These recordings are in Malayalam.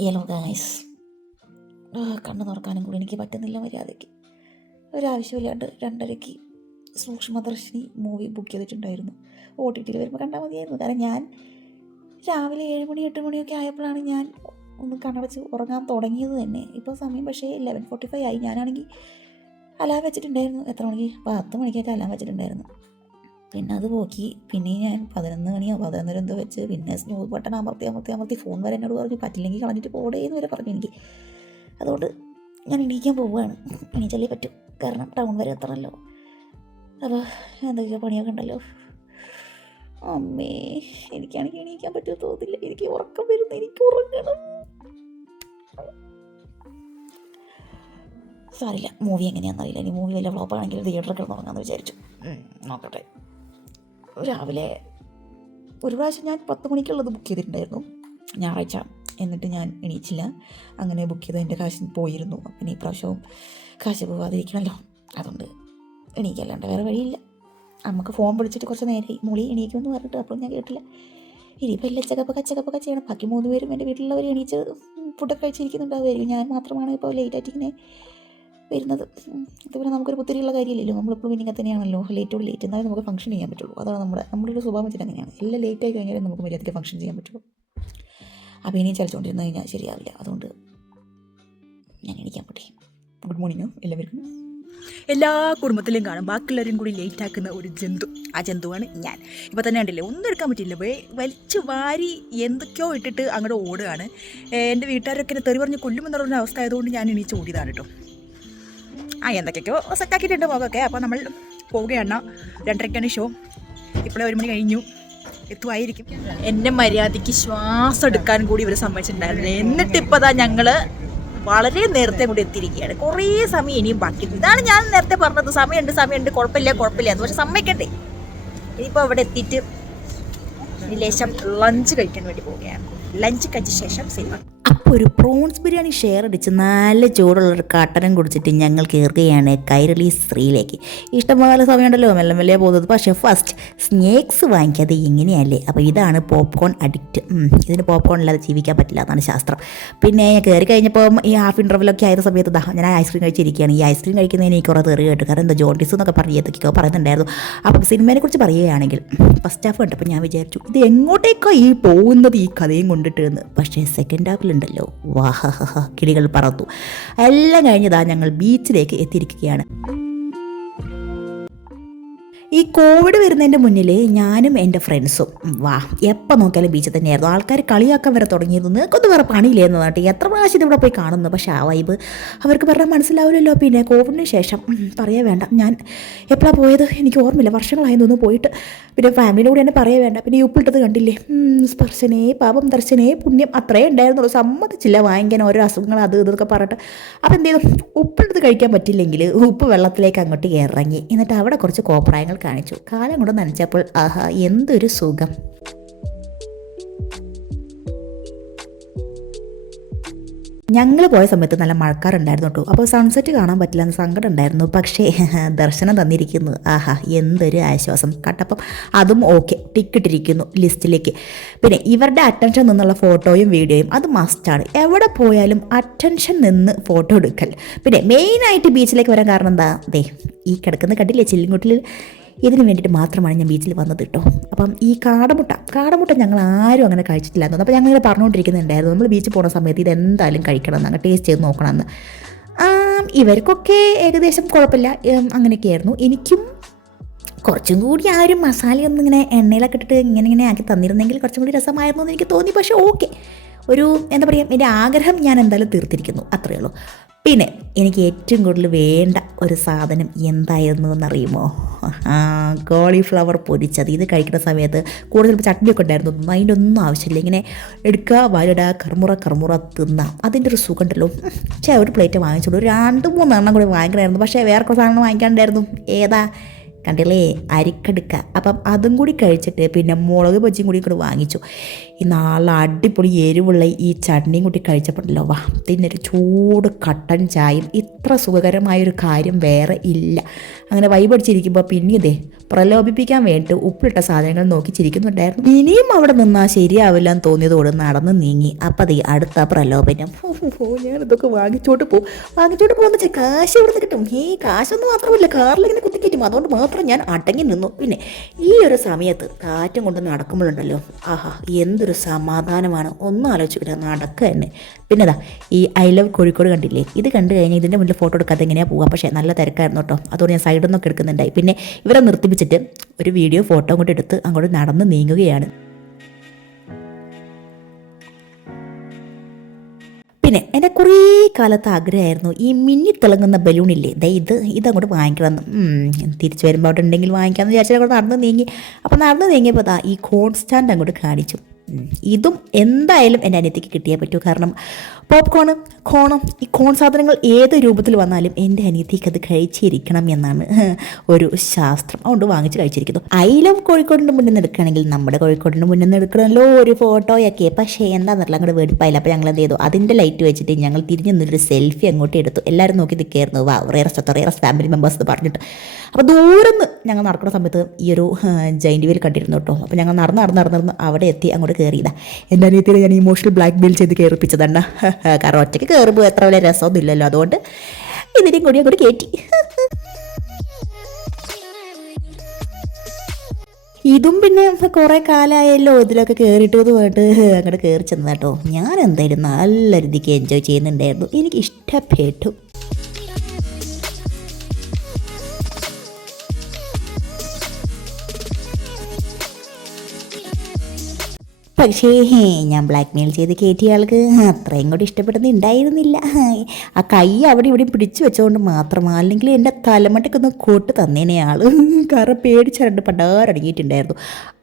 യെല്ലോ ഗായ്സ് കണ്ണ് തുറക്കാനും കൂടി എനിക്ക് പറ്റുന്നില്ല മര്യാദയ്ക്ക്. ഒരാവശ്യമില്ലാണ്ട് രണ്ടരയ്ക്ക് സൂക്ഷ്മദർശിനി മൂവി ബുക്ക് ചെയ്തിട്ടുണ്ടായിരുന്നു. ഒ ടി ടിയിൽ വരുമ്പോൾ കണ്ടാൽ മതിയായിരുന്നു. കാരണം ഞാൻ രാവിലെ ഏഴ് മണി എട്ട് മണിയൊക്കെ ആയപ്പോഴാണ് ഞാൻ ഒന്ന് കണ്ണടച്ച് ഉറങ്ങാൻ തുടങ്ങിയത് തന്നെ. ഇപ്പോൾ സമയം പക്ഷേ ലെവൻ ഫോർട്ടി ഫൈവ് ആയി. ഞാനാണെങ്കിൽ അലാം വെച്ചിട്ടുണ്ടായിരുന്നു. എത്ര മണിക്ക്? പത്ത് മണിക്കൊക്കെ അലാം വെച്ചിട്ടുണ്ടായിരുന്നു. പിന്നെ അത് പോക്കി പിന്നെ ഞാൻ പതിനൊന്ന് മണിയോ പതിനൊന്നര എന്തോ വെച്ച്. പിന്നെ സ്നൂസ് ബട്ടൺ അമർത്തി അമർത്തി അമർത്തി ഫോൺ വരെ എന്നോട് പറഞ്ഞു പറ്റില്ലെങ്കിൽ കളഞ്ഞിട്ട് പോടേ എന്ന് വരെ പറഞ്ഞു എനിക്ക്. അതുകൊണ്ട് ഞാൻ എണീക്കാൻ പോവുകയാണ്. എണീച്ചല്ലേ പറ്റും. കാരണം ടൗൺ വരെ എത്തണമല്ലോ അപ്പോൾ എന്തൊക്കെയോ പണിയൊക്കെ ഉണ്ടല്ലോ. അമ്മേ എനിക്കാണെങ്കിൽ എണീക്കാൻ പറ്റുമോ തോന്നില്ല എനിക്ക് ഉറക്കം വരുന്നു. എനിക്ക് ഉറങ്ങണം. സാരില്ല മൂവി എങ്ങനെയാണെന്നറിയില്ല. ഇനി മൂവി വല്ല ഫ്ലോപ്പാണെങ്കിൽ തിയേറ്ററിൽ കിടന്ന് ഉറങ്ങാമെന്ന് വിചാരിച്ചു. നോക്കട്ടെ. രാവിലെ ഒരു പ്രാവശ്യം ഞാൻ പത്ത് മണിക്കുള്ളത് ബുക്ക് ചെയ്തിട്ടുണ്ടായിരുന്നു. ഞായറാഴ്ച. എന്നിട്ട് ഞാൻ എണീച്ചില്ല. അങ്ങനെ ബുക്ക് ചെയ്ത് എന്റെ കാശ് പോയിരുന്നു. അപ്പം ഈ പ്രാവശ്യവും കാശ് പോകാതിരിക്കണമല്ലോ അതുകൊണ്ട് എണീക്കല്ലാണ്ട് വേറെ വഴിയില്ല. നമുക്ക് ഫോൺ വിളിച്ചിട്ട് കുറച്ച് നേരെ മുളി എണീക്കുമെന്ന് പറഞ്ഞിട്ട് അപ്പോൾ ഞാൻ കേട്ടില്ല. ഇനിയിപ്പോൾ എല്ലാ ചകപ്പൊക്കെ ചെക്കപ്പൊക്കെ ചെയ്യണം. ബാക്കി മൂന്ന് പേരും എന്റെ വീട്ടിലുള്ളവർ എണീച്ച് ഫുഡൊക്കെ കഴിച്ചിരിക്കുന്നുണ്ടാവുമായിരിക്കും. ഞാൻ മാത്രമാണ് ഇപ്പോൾ ലേറ്റ് ഇങ്ങനെ വരുന്നത്. ഇതുവരെ നമുക്കൊരു പുത്തിരിയുള്ള കാര്യമില്ലല്ലോ. നമ്മളെപ്പോഴും ഇങ്ങനെ തന്നെയാണല്ലോ. ലേറ്റ് ഓട് ലേറ്റ് എന്നാലും നമുക്ക് ഫംഗ്ഷൻ ചെയ്യാൻ പറ്റുള്ളൂ. അതാണ് നമ്മുടെ നമ്മുടെ ഒരു സ്വഭാവം വെച്ചിട്ട് അങ്ങനെയാണ്. എല്ലാം ലേറ്റ് ആയി കഴിഞ്ഞാലും നമുക്ക് മര്യാദയ്ക്ക് ഫംഗ്ഷൻ ചെയ്യാൻ പറ്റുള്ളൂ. അപ്പോൾ ഇനിയും ചലച്ചുകൊണ്ടിരുന്നു കഴിഞ്ഞാൽ ശരിയാവില്ല. അതുകൊണ്ട് ഞാൻ എണീക്കാൻ പറ്റേ ഗുഡ് മോർണിംഗ് എല്ലാവർക്കും. എല്ലാ കുടുംബത്തിലും കാണും. ബാക്കിയുള്ളവരും കൂടി ലേറ്റ് ആക്കുന്ന ഒരു ജന്തു. ആ ജന്തുവാണ് ഞാൻ. ഇപ്പോൾ തന്നെ കണ്ടില്ലേ ഒന്നും എടുക്കാൻ പറ്റില്ല വേ വലിച്ചു വാരി എന്തൊക്കെയോ ഇട്ടിട്ട് അങ്ങോട്ട് ഓടുകയാണ്. എന്റെ വീട്ടുകാരൊക്കെ എന്നെ തെറി പറഞ്ഞ് കൊല്ലുമെന്നുള്ള അവസ്ഥ ആയതുകൊണ്ട് ഞാൻ എണീച്ച് ഓടിയതാണ് കേട്ടോ. ആ എന്തൊക്കെയൊക്കെയോ സെറ്റാക്കിയിട്ടുണ്ട് മുഖമൊക്കെ. അപ്പോൾ നമ്മൾ പോവുകയാണ്. രണ്ടരയ്ക്കാണ് ഷോ ഇപ്പോഴേ ഒരു മണി കഴിഞ്ഞു. എത്തുമായിരിക്കും. എന്റെ മര്യാദയ്ക്ക് ശ്വാസം എടുക്കാൻ കൂടി ഇവർ സമ്മതിച്ചിട്ടുണ്ടായിരുന്നു. എന്നിട്ടിപ്പോൾ അതാ ഞങ്ങൾ വളരെ നേരത്തെ കൂടി എത്തിയിരിക്കുകയാണ്. കുറേ സമയം ഇനിയും ബാക്കി. ഇതാണ് ഞാൻ നേരത്തെ പറഞ്ഞത്. സമയമുണ്ട് സമയമുണ്ട്. കുഴപ്പമില്ല കുഴപ്പമില്ല എന്ന്. പക്ഷെ സമ്മതിക്കണ്ടേ? ഇനിയിപ്പോൾ അവിടെ എത്തിയിട്ട് ലേശം ലഞ്ച് കഴിക്കാൻ വേണ്ടി പോവുകയാണ്. ലഞ്ച് കഴിച്ച ശേഷം സിനിമ ഒരു പ്രോൺസ് ബിരിയാണി ഷെയർ അടിച്ച് നല്ല ചൂടുള്ള ഒരു കട്ടനം കുടിച്ചിട്ട് ഞങ്ങൾ കയറുകയാണ് കൈരളി സ്ത്രീയിലേക്ക് ഇഷ്ടംപോലെ സമയമുണ്ടല്ലോ മെല്ലെ മെല്ലെ പോകുന്നത്. പക്ഷേ ഫസ്റ്റ് സ്നേക്സ് വാങ്ങിക്കാതെ ഇങ്ങനെയല്ലേ? അപ്പോൾ ഇതാണ് പോപ്കോൺ അഡിക്റ്റ് ഇതിന് പോപ്കോൺ ഇല്ലാതെ ജീവിക്കാൻ പറ്റില്ല എന്നാണ് ശാസ്ത്രം. പിന്നെ ഞാൻ കയറി കഴിഞ്ഞപ്പോൾ ഈ ഹാഫ് ഇന്റർവലൊക്കെ ആയ സമയത്ത് ഞാൻ ഐസ്ക്രീം കഴിച്ചിരിക്കുകയാണ്. ഈ ഐസ്ക്രീം കഴിക്കുന്നതിന് എനിക്ക് കുറേ തെറി കേട്ടു. കാരണം എന്താ ജോണ്ടിസ് എന്നൊക്കെ പറഞ്ഞ് എന്തൊക്കെയോ പറയുന്നുണ്ടായിരുന്നു. അപ്പോൾ സിനിമയെക്കുറിച്ച് പറയുകയാണെങ്കിൽ ഫസ്റ്റ് ഹാഫ് കണ്ടപ്പോൾ ഞാൻ വിചാരിച്ചു ഇത് എങ്ങോട്ടേക്കോ ഈ പോകുന്നത് ഈ കഥയും കൊണ്ടിട്ട് എന്ന്. പക്ഷേ സെക്കൻഡ് ഹാഫിലുണ്ടല്ലോ വാഹഹ കിളികൾ പറത്തു എല്ലാം കഴിഞ്ഞതാ ഞങ്ങൾ ബീച്ചിലേക്ക് എത്തിയിരിക്കുകയാണ്. ഈ കോവിഡ് വരുന്നതിന്റെ മുന്നിൽ ഞാനും എന്റെ ഫ്രണ്ട്സും വാ എപ്പോൾ നോക്കിയാലും ബീച്ചിൽ തന്നെയായിരുന്നു. ആൾക്കാർ കളിയാക്കാൻ വരെ തുടങ്ങിയത് നിങ്ങൾക്കൊന്നും വേറെ പണിയില്ലായിരുന്നു കേട്ടോ. എത്ര പ്രാവശ്യം ഇവിടെ പോയി കാണുന്നു? പക്ഷേ ആ വൈബ് അവർക്ക് പറഞ്ഞാൽ മനസ്സിലാവില്ലല്ലോ. പിന്നെ കോവിഡിന് ശേഷം പറയാൻ പറയാ വേണ്ട. ഞാൻ എപ്പോഴാണ് പോയത്? എനിക്ക് ഓർമ്മയില്ല. വർഷങ്ങളായി തോന്നുന്നു പോയിട്ട്. പിന്നെ ഫാമിലിയുടെ കൂടെ തന്നെ പറയാ വേണ്ട. പിന്നെ ഉപ്പിട്ടത് കണ്ടില്ലേ? സ്പർശനേ പാപം ദർശനേ പുണ്യം അത്രേ ഉണ്ടായിരുന്നുള്ളൂ. സമ്മതിച്ചില്ല. വാങ്ങിക്കാൻ ഓരോ അസുഖങ്ങൾ അത് ഇതൊക്കെ പറഞ്ഞിട്ട്. അപ്പോൾ എന്ത് ചെയ്തു? ഉപ്പിട്ടത് കഴിക്കാൻ പറ്റില്ലെങ്കിൽ ഉപ്പ് വെള്ളത്തിലേക്ക് അങ്ങോട്ട് ഇറങ്ങി. എന്നിട്ട് അവിടെ കുറച്ച് കോപ്രായങ്ങൾ കാണിച്ചു. കാലം കൊണ്ട് നനച്ചപ്പോൾ ആഹാ എന്തൊരു സുഖം. ഞങ്ങൾ പോയ സമയത്ത് നല്ല മഴക്കാറുണ്ടായിരുന്നു കേട്ടോ. അപ്പോൾ സൺസെറ്റ് കാണാൻ പറ്റില്ല എന്ന് സങ്കടം ഉണ്ടായിരുന്നു. പക്ഷേ ദർശനം തന്നിരിക്കുന്നു. ആഹാ എന്തൊരു ആശ്വാസം. കട്ടപ്പം അതും ഓക്കെ ടിക്കിട്ടിരിക്കുന്നു ലിസ്റ്റിലേക്ക് പിന്നെ ഇവരുടെ അറ്റൻഷൻ നിന്നുള്ള ഫോട്ടോയും വീഡിയോയും അത് മസ്റ്റാണ് എവിടെ പോയാലും അറ്റൻഷൻ നിന്ന് ഫോട്ടോ എടുക്കൽ. പിന്നെ മെയിനായിട്ട് ബീച്ചിലേക്ക് വരാൻ കാരണം എന്താ? ദേ ഈ കിടക്കുന്ന കണ്ടില്ലേ ചില്ലിങ്കുട്ടിൽ ഇതിന് വേണ്ടിയിട്ട് മാത്രമാണ് ഞാൻ ബീച്ചിൽ വന്നത് കേട്ടോ. അപ്പം ഈ കാടമുട്ട കാടമുട്ട ഞങ്ങൾ ആരും അങ്ങനെ കഴിച്ചിട്ടില്ലായിരുന്നു അപ്പോൾ ഞങ്ങൾ ഇങ്ങനെ പറഞ്ഞുകൊണ്ടിരിക്കുന്നുണ്ടായിരുന്നു. നമ്മൾ ബീച്ചിൽ പോകുന്ന സമയത്ത് ഇത് എന്തായാലും കഴിക്കണം എന്ന് ടേസ്റ്റ് ചെയ്ത് നോക്കണം എന്ന് ഇവർക്കൊക്കെ ഏകദേശം കുഴപ്പമില്ല. അങ്ങനെയൊക്കെയായിരുന്നു. എനിക്കും കുറച്ചും കൂടി ആ ഒരു മസാലയൊന്നും ഇങ്ങനെ എണ്ണയിലൊക്കെ ഇട്ടിട്ട് ഇങ്ങനെ ഇങ്ങനെ ആക്കി തന്നിരുന്നെങ്കിൽ കുറച്ചും കൂടി രസമായിരുന്നു എന്ന് എനിക്ക് തോന്നി. പക്ഷേ ഓക്കെ ഒരു എന്താ പറയുക എന്റെ ആഗ്രഹം ഞാൻ എന്തായാലും തീർത്തിരിക്കുന്നു. അത്രയേ ഉള്ളൂ. പിന്നെ എനിക്ക് ഏറ്റവും കൂടുതൽ വേണ്ട ഒരു സാധനം എന്തായിരുന്നു എന്നറിയുമോ കോളിഫ്ലവർ പൊരിച്ചത്. ഇത് കഴിക്കുന്ന സമയത്ത് കൂടുതൽ ചട്നിയൊക്കെ ഉണ്ടായിരുന്നു. അതിന്റെ ഒന്നും ആവശ്യമില്ല. ഇങ്ങനെ എടുക്കുക വാലിടുക കർമുറ കർമുറ തിന്നാം. അതിന്റെ ഒരു സുഖം ഉണ്ടല്ലോ പക്ഷേ ഒരു പ്ലേറ്റ് വാങ്ങിച്ചോളൂ. ഒരു രണ്ട് മൂന്നെണ്ണം കൂടി വാങ്ങിക്കണമായിരുന്നു പക്ഷേ വേറെ കുറച്ച് സാധനങ്ങൾ വാങ്ങിക്കാണ്ടായിരുന്നു. ഏതാ? കണ്ടില്ലേ? അരിക്കെടുക്കുക അപ്പം അതും കൂടി കഴിച്ചിട്ട് പിന്നെ മുളക് ബജ്ജിയും കൂടി കൂടി വാങ്ങിച്ചു. ഈ നാളെ അടിപൊളി എരിവുള്ള ഈ ചട്നിയും കൂട്ടി കഴിച്ചപ്പോഴല്ലോ വാ ഒരു ചൂട് കട്ടൻ ചായയും. ഇത്ര സുഖകരമായൊരു കാര്യം വേറെ ഇല്ല. അങ്ങനെ വൈബടിച്ചിരിക്കുമ്പോൾ പിന്നെ ഇതേ പ്രലോഭിപ്പിക്കാൻ വേണ്ടി ഉപ്പിട്ട സാധനങ്ങൾ നോക്കി ചിരിക്കുന്നുണ്ടായിരുന്നു. ഇനിയും അവിടെ നിന്നാൽ ശരിയാവില്ല എന്ന് തോന്നിയതോട് നടന്ന് നീങ്ങി. അപ്പം അതേ അടുത്ത പ്രലോഭനം. ഞാൻ ഇതൊക്കെ വാങ്ങിച്ചോട്ട് പോകും. വാങ്ങിച്ചോട്ട് പോകുന്ന വെച്ചാൽ കാശ് ഇവിടുന്ന് കിട്ടും. ഈ കാശൊന്നും മാത്രമല്ല കാറിലിങ്ങനെ കുത്തിക്കയറ്റും അതുകൊണ്ട് മാത്രം ഞാൻ അടങ്ങി നിന്നു. പിന്നെ ഈ ഒരു സമയത്ത് കാറ്റും കൊണ്ട് നടക്കുമ്പോഴുണ്ടല്ലോ. ആഹാ എന്തൊരു സമാധാനമാണ്. ഒന്നും ആലോചിക്കില്ല നടക്കുക തന്നെ. പിന്നെ ഈ ഐ ലവ് കോഴിക്കോട് കണ്ടില്ലേ? ഇത് കണ്ടു കഴിഞ്ഞാൽ ഇതിന്റെ മുന്നിൽ ഫോട്ടോ എടുക്കാതെ എങ്ങനെയാണ് പോകുക പക്ഷേ നല്ല തിരക്കായിരുന്നു കേട്ടോ. അതുകൊണ്ട് ഞാൻ സൈഡിൽ നിന്നൊക്കെ എടുക്കുന്നുണ്ടായി. പിന്നെ ഇവരെ നിർത്തിപ്പിച്ചിട്ട് ഒരു വീഡിയോ ഫോട്ടോ അങ്ങോട്ട് എടുത്ത് അങ്ങോട്ട് നടന്ന് നീങ്ങുകയാണ്. പിന്നെ എന്റെ കുറേ കാലത്ത് ആഗ്രഹമായിരുന്നു ഈ മിന്നി തിളങ്ങുന്ന ബലൂണില്ലേ ദൈ ഇത് ഇതങ്ങോട്ട് വാങ്ങിക്കണം തിരിച്ചു വരുമ്പോൾ അവിടെ ഉണ്ടെങ്കിൽ വാങ്ങിക്കാമെന്ന് വിചാരിച്ചാൽ അങ്ങോട്ട് നടന്ന് നീങ്ങി. അപ്പോൾ നടന്ന് നീങ്ങിയപ്പോൾ ഈ കോൺസ്റ്റാന്റ് അങ്ങോട്ട് കാണിച്ചു. ഇതും എന്തായാലും എന്റെ അനിയത്തിക്ക് കിട്ടിയേ പറ്റൂ. കാരണം പോപ്കോണ് കോണം ഈ കോൺ സാധനങ്ങൾ ഏത് രൂപത്തിൽ വന്നാലും എന്റെ അനിയത്തിക്ക് അത് കഴിച്ചിരിക്കണം എന്നാണ് ഒരു ശാസ്ത്രം. അതുകൊണ്ട് വാങ്ങിച്ച് കഴിച്ചിരിക്കുന്നു. ഐലം കോഴിക്കോടിന്റെ മുന്നിൽ നിൽക്കുകയാണെങ്കിൽ നമ്മുടെ കോഴിക്കോടിന്റെ മുന്നിൽ നിൽക്കണമല്ലോ ഒരു ഫോട്ടോയൊക്കെ. പക്ഷേ എന്താണെന്നറിയില്ല അങ്ങോട്ട് വെടിപ്പായില്ല. അപ്പോൾ ഞങ്ങൾ എന്ത് ചെയ്തു? അതിന്റെ ലൈറ്റ് വെച്ചിട്ട് ഞങ്ങൾ തിരിഞ്ഞു നിന്നൊരു സെൽഫി അങ്ങോട്ട് എടുത്തു. എല്ലാവരും നോക്കി നിൽക്കായിരുന്നു വാ റേറസ് റേറെ ഫാമിലി മെമ്പേഴ്സ് എന്ന് പറഞ്ഞിട്ട്. അപ്പോൾ ദൂരെ നിന്ന് ഞങ്ങൾ നടക്കുന്ന സമയത്ത് ഈ ഒരു ജൈന്റ് വീൽ കണ്ടിരുന്നു കേട്ടോ. അപ്പോൾ ഞങ്ങൾ നടന്ന് നടന്ന് നടന്ന് അവിടെ എത്തി അങ്ങോട്ട് കയറിയതാണ് എന്റെ അനിയത്തിനെ ഞാൻ ഇമോഷണൽ ബ്ലാക്ക് മെയിൽ ചെയ്ത് കയറിപ്പിച്ചതാണ് കാരണം ഒറ്റയ്ക്ക് കയറുമ്പോൾ എത്ര വലിയ രസമൊന്നും ഇല്ലല്ലോ. അതുകൊണ്ട് ഇതിനെയും കൂടി അങ്ങോട്ട് കയറ്റി ഇതും പിന്നെ കുറേ കാലമായല്ലോ ഇതിലൊക്കെ കയറിയിട്ട് പോയിട്ട് അങ്ങോട്ട് കയറി ചെന്ന് കേട്ടോ. ഞാൻ എന്തായാലും നല്ല രീതിക്ക് എൻജോയ് ചെയ്യുന്നുണ്ടായിരുന്നു. എനിക്ക് ഇഷ്ടപ്പെട്ടു പക്ഷേ ഞാൻ ബ്ലാക്ക് മെയിൽ ചെയ്ത് കയറ്റിയ ആൾക്ക് അത്രയും കൂടി ഇഷ്ടപ്പെടുന്നുണ്ടായിരുന്നില്ല ആ കൈ അവിടെ ഇവിടെയും പിടിച്ചു വെച്ചുകൊണ്ട് മാത്രം അല്ലെങ്കിൽ എന്റെ തലമട്ടയ്ക്കൊന്ന് കോട്ട് തന്നേനെ ആൾ കാരണം പേടിച്ചരണ്ട് പണ്ടാരടങ്ങിയിട്ടുണ്ടായിരുന്നു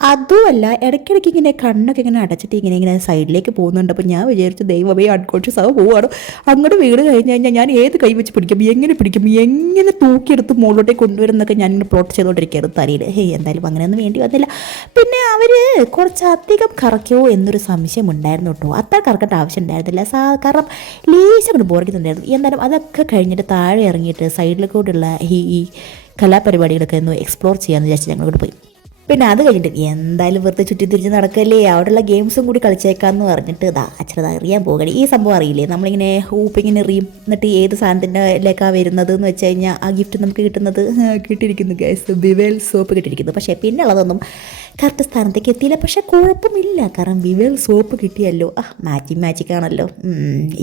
അതുമല്ല ഇടയ്ക്കിടയ്ക്ക് ഇങ്ങനെ കണ്ണൊക്കെ ഇങ്ങനെ അടച്ചിട്ട് ഇങ്ങനെ ഇങ്ങനെ സൈഡിലേക്ക് പോകുന്നുണ്ട്. അപ്പോൾ ഞാൻ വിചാരിച്ചു ദൈവമേ അൺകോൺഷ്യസ് ആവും പോവാണ്. അങ്ങോട്ട് വീട് കഴിഞ്ഞ് കഴിഞ്ഞാൽ ഞാൻ ഏത് കൈ വെച്ച് പിടിക്കും? എങ്ങനെ പിടിക്കും? എങ്ങനെ തൂക്കിയെടുത്ത് മുകളിലോട്ടേക്ക് കൊണ്ടുവരുന്നൊക്കെ ഞാൻ ഇങ്ങനെ പ്ലോട്ട് ചെയ്തുകൊണ്ടിരിക്കുകയായിരുന്നു തലയിൽ. ഹേ എന്തായാലും അങ്ങനെയൊന്നും വേണ്ടി വന്നില്ല. പിന്നെ അവർ കുറച്ചധികം കറക്കോ എന്നൊരു സംശയം ഉണ്ടായിരുന്നു കേട്ടോ. അത്ര കറക്കേണ്ട ആവശ്യം ഉണ്ടായിരുന്നില്ല. സാ കാരണം ലേശം അങ്ങോട്ട് ബോറിക്കുന്നുണ്ടായിരുന്നു എന്തായാലും അതൊക്കെ കഴിഞ്ഞിട്ട് താഴെ ഇറങ്ങിയിട്ട് സൈഡിലേക്കൂടെയുള്ള ഈ കലാപരിപാടികളൊക്കെ ഒന്ന് എക്സ്പ്ലോർ ചെയ്യാമെന്ന് വിചാരിച്ച് ഞങ്ങളോട് പോയി. പിന്നെ അത് കഴിഞ്ഞിട്ട് എന്തായാലും വെറുതെ ചുറ്റി തിരിഞ്ഞ് നടക്കല്ലേ? അവിടെയുള്ള ഗെയിംസും കൂടി കളിച്ചേക്കാന്ന് പറഞ്ഞിട്ട് ഇതാ അച്ഛനത് അറിയാൻ പോകണേ ഈ സംഭവം അറിയില്ലേ? നമ്മളിങ്ങനെ ഹൂപ്പിങ്ങനെ എറിയും. എന്നിട്ട് ഏത് സാധനത്തിന്റെ ലേക്കാണ് വരുന്നത് എന്ന് വെച്ച് കഴിഞ്ഞാൽ ആ ഗിഫ്റ്റ് നമുക്ക് കിട്ടുന്നത് കിട്ടിയിരിക്കുന്നു ഗൈസ് വിവൽ സോപ്പ് കിട്ടിയിരിക്കുന്നു. പക്ഷേ പിന്നെ ഉള്ളതൊന്നും കറക്റ്റ് സ്ഥാനത്തേക്ക് എത്തിയില്ല. പക്ഷേ കുഴപ്പമില്ല. കാരണം വിവൽ സോപ്പ് കിട്ടിയല്ലോ. ആ മാച്ചിങ് മാച്ചിങ് ആണല്ലോ.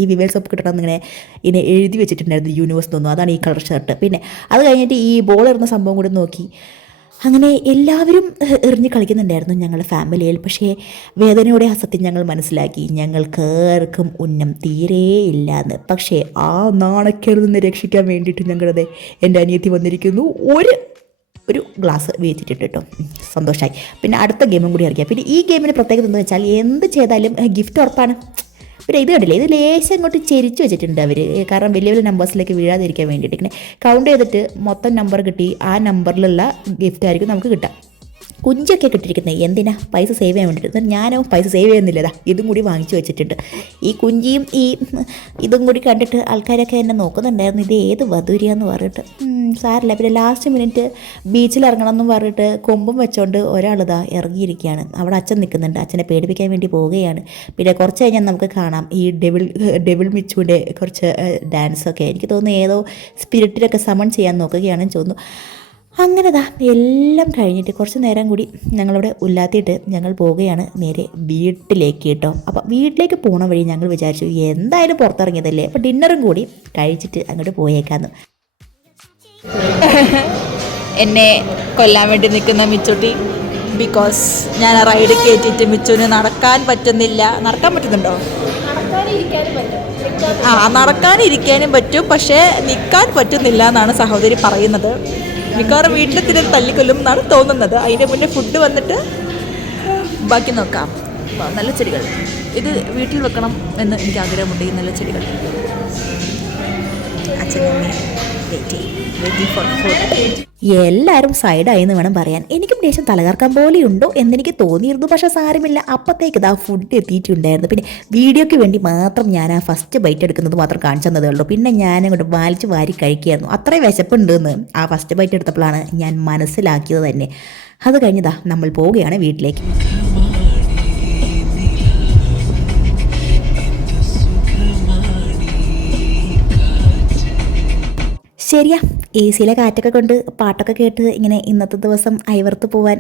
ഈ വിവൽ സോപ്പ് കിട്ടണം എന്നിങ്ങനെ ഇതിനെ എഴുതി വെച്ചിട്ടുണ്ടായിരുന്നു യൂണിവേഴ്സ് തോന്നുന്നു അതാണ് ഈ കളർ ഷർട്ട് പിന്നെ അത് കഴിഞ്ഞിട്ട് ഈ ബോൾ ഇടുന്ന സംഭവം കൂടി നോക്കി. അങ്ങനെ എല്ലാവരും എറിഞ്ഞ് കളിക്കുന്നുണ്ടായിരുന്നു ഞങ്ങളുടെ ഫാമിലിയിൽ. പക്ഷേ വേദനയുടെ ആ സത്യം ഞങ്ങൾ മനസ്സിലാക്കി. ഞങ്ങൾക്ക് കേർക്കും ഉന്നം തീരെ ഇല്ലാന്ന്. പക്ഷേ ആ നാണക്കേട് നിന്ന് രക്ഷിക്കാൻ വേണ്ടിയിട്ട് ഞങ്ങളത് എന്റെ അനിയത്തി വന്നിരിക്കുന്നു. ഒരു ഒരു ഗ്ലാസ് വീഴ്ത്തിട്ടിട്ട് കേട്ടോ. സന്തോഷമായി പിന്നെ അടുത്ത ഗെയിമും കൂടി ഇറക്കിയാൽ പിന്നെ ഈ ഗെയിമിന് പ്രത്യേകത എന്ന് വെച്ചാൽ എന്ത് ചെയ്താലും ഗിഫ്റ്റ് ഉറപ്പാണ്. പിന്നെ ഇത് കണ്ടില്ലേ? ഇത് ലേശം ഇങ്ങോട്ട് ചെരിച്ച് വെച്ചിട്ടുണ്ട് അവർ കാരണം വലിയ വലിയ നമ്പേഴ്സിലേക്ക് വീഴാതിരിക്കാൻ വേണ്ടിയിട്ട്. ഇങ്ങനെ കൗണ്ട് ചെയ്തിട്ട് മൊത്തം നമ്പർ കിട്ടി. ആ നമ്പറിലുള്ള ഗിഫ്റ്റ് ആയിരിക്കും നമുക്ക് കിട്ടുക. കുഞ്ചൊക്കെ കിട്ടിയിരിക്കുന്നത് എന്തിനാ? പൈസ സേവ് ചെയ്യാൻ വേണ്ടിയിട്ട് ഞാനോ പൈസ സേവ് ചെയ്യുന്നില്ലതാ ഇതും കൂടി വാങ്ങിച്ചു വെച്ചിട്ടുണ്ട്. ഈ കുഞ്ചിയും ഈ ഇതും കൂടി കണ്ടിട്ട് ആൾക്കാരൊക്കെ എന്നെ നോക്കുന്നുണ്ടായിരുന്നു. ഇത് ഏത് വധൂരിയാന്ന് പറഞ്ഞിട്ട്. സാരല്ല. പിന്നെ ലാസ്റ്റ് മിനിറ്റ് ബീച്ചിൽ ഇറങ്ങണം എന്ന് പറഞ്ഞിട്ട് കൊമ്പും വെച്ചോണ്ട് ഒരാളിതാ ഇറങ്ങിയിരിക്കുകയാണ്. അവിടെ അച്ഛൻ നിൽക്കുന്നുണ്ട്. അച്ഛനെ പേടിപ്പിക്കാൻ വേണ്ടി പോവുകയാണ്. പിന്നെ കുറച്ച് കഴിഞ്ഞാൽ നമുക്ക് കാണാം. ഈ ഡെവിൾ ഡെവിൾ മിച്ചുവിന്റെ കുറച്ച് ഡാൻസൊക്കെ എനിക്ക് തോന്നുന്നു ഏതോ സ്പിരിറ്റിലൊക്കെ സമൺ ചെയ്യാൻ നോക്കുകയാണെന്ന് തോന്നുന്നു. അങ്ങനെ ദാ എല്ലാം കഴിഞ്ഞിട്ട് കുറച്ച് നേരം കൂടി ഞങ്ങളവിടെ ഉല്ലാത്തിയിട്ട് ഞങ്ങൾ പോവുകയാണ് നേരെ വീട്ടിലേക്ക് കേട്ടോ. അപ്പോൾ വീട്ടിലേക്ക് പോണ വഴി ഞങ്ങൾ വിചാരിച്ചു എന്തായാലും പുറത്തിറങ്ങിയതല്ലേ? അപ്പോൾ ഡിന്നറും കൂടി കഴിച്ചിട്ട് അങ്ങോട്ട് പോയേക്കാന്ന്. എന്നെ കൊല്ലാൻ വേണ്ടി നിൽക്കുന്ന മിച്ചുട്ടി ബിക്കോസ് ഞാൻ റൈഡ് കയറ്റിയിട്ട് മിച്ചുവിന് നടക്കാൻ പറ്റുന്നില്ല. നടക്കാൻ പറ്റുന്നുണ്ടോ? ആ നടക്കാനിരിക്കാനും പറ്റും പക്ഷേ നിൽക്കാൻ പറ്റുന്നില്ല എന്നാണ് സഹോദരി പറയുന്നത്. മിക്കവാറും വീട്ടിൽ തിരി തല്ലിക്കൊല്ലും എന്നാണ് തോന്നുന്നത്. അതിന്റെ മുന്നേ ഫുഡ് വന്നിട്ട് ബാക്കി നോക്കാം. നല്ല ചെടികൾ. ഇത് വീട്ടിൽ വെക്കണം എന്ന് എനിക്ക് ആഗ്രഹമുണ്ട് ഈ നല്ല ചെടികൾ. അച്ഛനും എല്ലാവരും സൈഡായി എന്ന് വേണം പറയാൻ. എനിക്കും ദേഷ്യം തലകർക്കാൻ പോലെ ഉണ്ടോ എന്നെനിക്ക് തോന്നിയിരുന്നു. പക്ഷേ സാരമില്ല. അപ്പത്തേക്ക് ഇതാ ഫുഡ് എത്തിയിട്ടുണ്ടായിരുന്നു. പിന്നെ വീഡിയോയ്ക്ക് വേണ്ടി മാത്രം ഞാൻ ആ ഫസ്റ്റ് ബൈറ്റ് എടുക്കുന്നത് മാത്രം കാണിച്ചു തന്നതേ ഉള്ളൂ. പിന്നെ ഞാൻ അങ്ങോട്ട് വാലിച്ച് വാരി കഴിക്കുകയായിരുന്നു. അത്രയും വിശപ്പുണ്ടെന്ന് ആ ഫസ്റ്റ് ബൈറ്റ് എടുത്തപ്പോഴാണ് ഞാൻ മനസ്സിലാക്കിയത് തന്നെ. അത് കഴിഞ്ഞതാ നമ്മൾ പോവുകയാണ് വീട്ടിലേക്ക്. ശരിയാ. എ സിയിലെ കാറ്റൊക്കെ കൊണ്ട് പാട്ടൊക്കെ കേട്ട് ഇങ്ങനെ ഇന്നത്തെ ദിവസം അയവർത്ത് പോവാൻ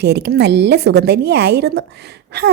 ശരിക്കും നല്ല സുഖം തന്നെയായിരുന്നു. ഹാ.